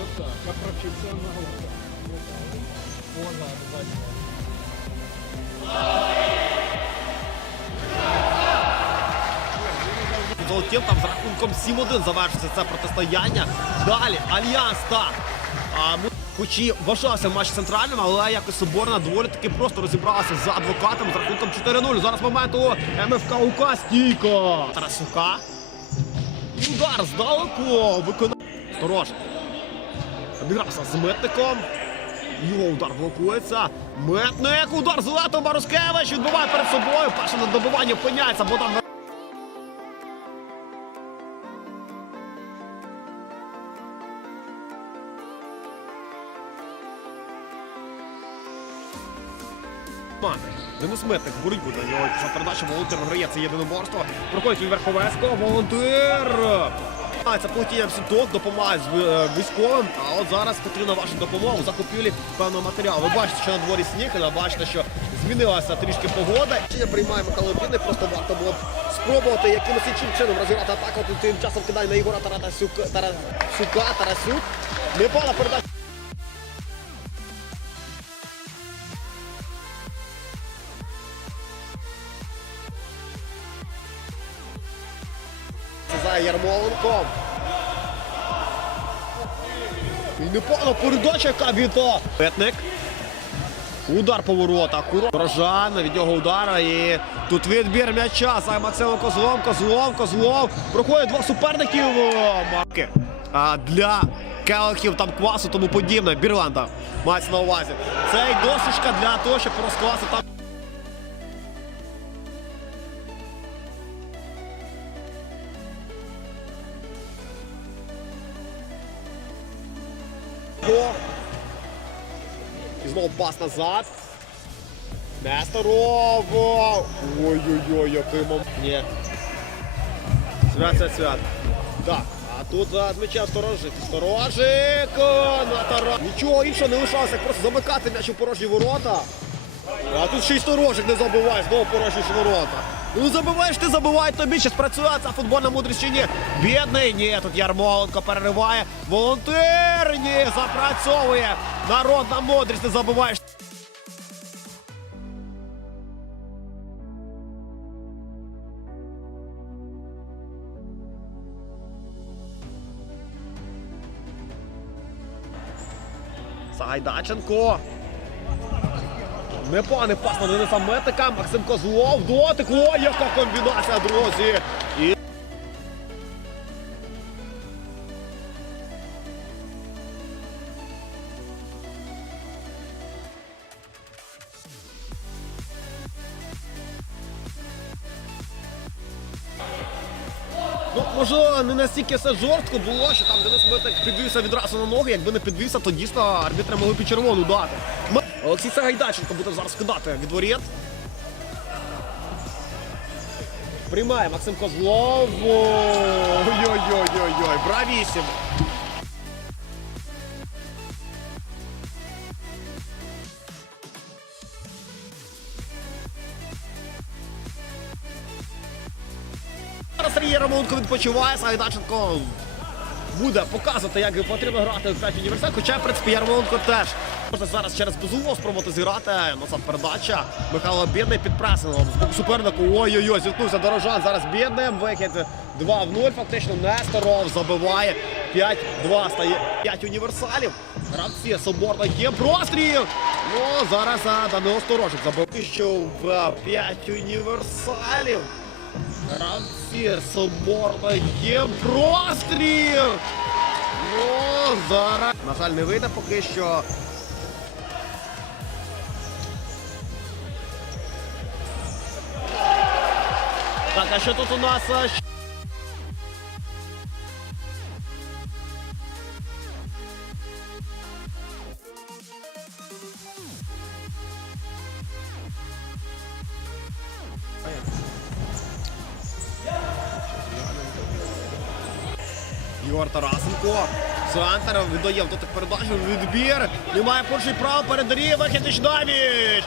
Все так, как профессионал. Можна обов'язково. Там з рахунком 7-1 завершиться це протистояння. Далі Альянс та а, Му- хоч і вважався матч центральним, але якось Соборна доволі таки просто розібралася за адвокатом з рахунком 4-0. Зараз момент у МФК УК стійко. Тарасюка. Удар здалеку виконав. Сторож. Обігрався з митником. Його удар блокується. Митник, удар з летом Барускевич відбиває перед собою. Перше на добивання опиняється, бо там команди. Денис Митник боротьбу до нього. За передачу волонтер виграє це єдиноборство. Проходить від Верховецького. Волонтер. Це полетіння сіток допомагає з військовим. А от зараз потрібна ваша допомога у закупівлі певного матеріалу. Ви бачите, що на дворі сніг, але бачите, що змінилася трішки погода. Рішення приймає Михайло. Просто варто було б спробувати якимось іншим чином розіграти атаку. Тим часом кидає на Ігора. Тарасюка, Тарасюк. Непала передача. За Ярмоленком. І непогана передача, яка. Петник. Удар по воротах. Рожан від нього удара. І тут відбір м'яча. За Максимом Козлом. Козлом, Козлов. Проходять двох суперників. Марки. А для келихів там квасу тому подібне. Бірланда мається на увазі. Це й досочка для того, щоб розкласти там. О! І знову пас назад. Несторов! Ой-ой-ой, який мом... Ні. Свят, свят, свят. Так, а тут за м'ячем сторожик. Сторожик! На тара. Нічого іншого не лишалося, як просто замикати м'яч у порожні ворота. А тут ще й сторожик не забиває, знову порожні ворота. Ну забиваєш, ти забивай тобі, ще спрацює ця футбольна мудрість чи ні. Бідний, ні, тут Ярмоленко перериває. Волонтер, ні, запрацьовує. Народна мудрість, не забиваєш. Сагайдаченко. Непоганий пас на Дениса Метика. Максим Козлов. Дотик. О, яка комбінація, друзі. І... Ну, може, не настільки все жорстко було, що там Денис Митик підвівся відразу на ноги. Якби не підвівся, то дійсно арбітри могли і червону дати. Олексій Сагайдаченко буде зараз кидати від воріт. Приймає Максим Козлов. Ой-ой-ой-ой-ой. Бравісім. Зараз Сергій Романенко відпочиває, Сагайдаченко буде показувати, як потрібно грати в третій університет, хоча, в принципі, Ярмоленко теж. Можна зараз через Безугло спробувати зіграти. Назад передача. Михайло Бідний під пресингом. Супернику. Ой-ой-ой, зіткнувся Дорожан. Зараз бідним. Вихід 2 в 0. Фактично Несторов забиває. 5-2 стає 5 універсалів. Гравці Соборна є простріл. Ну, зараз Данило Сторожик забив. Що в 5 універсалів. Гравці Соборна є простріл! Ну, зараз. На жаль, не вийде поки що. Так, а що тут у нас? а, щ- Ігор Тарасенко. Центр віддає в передачу. Відбір. Немає право передаріє. Вихід Ічнавіч.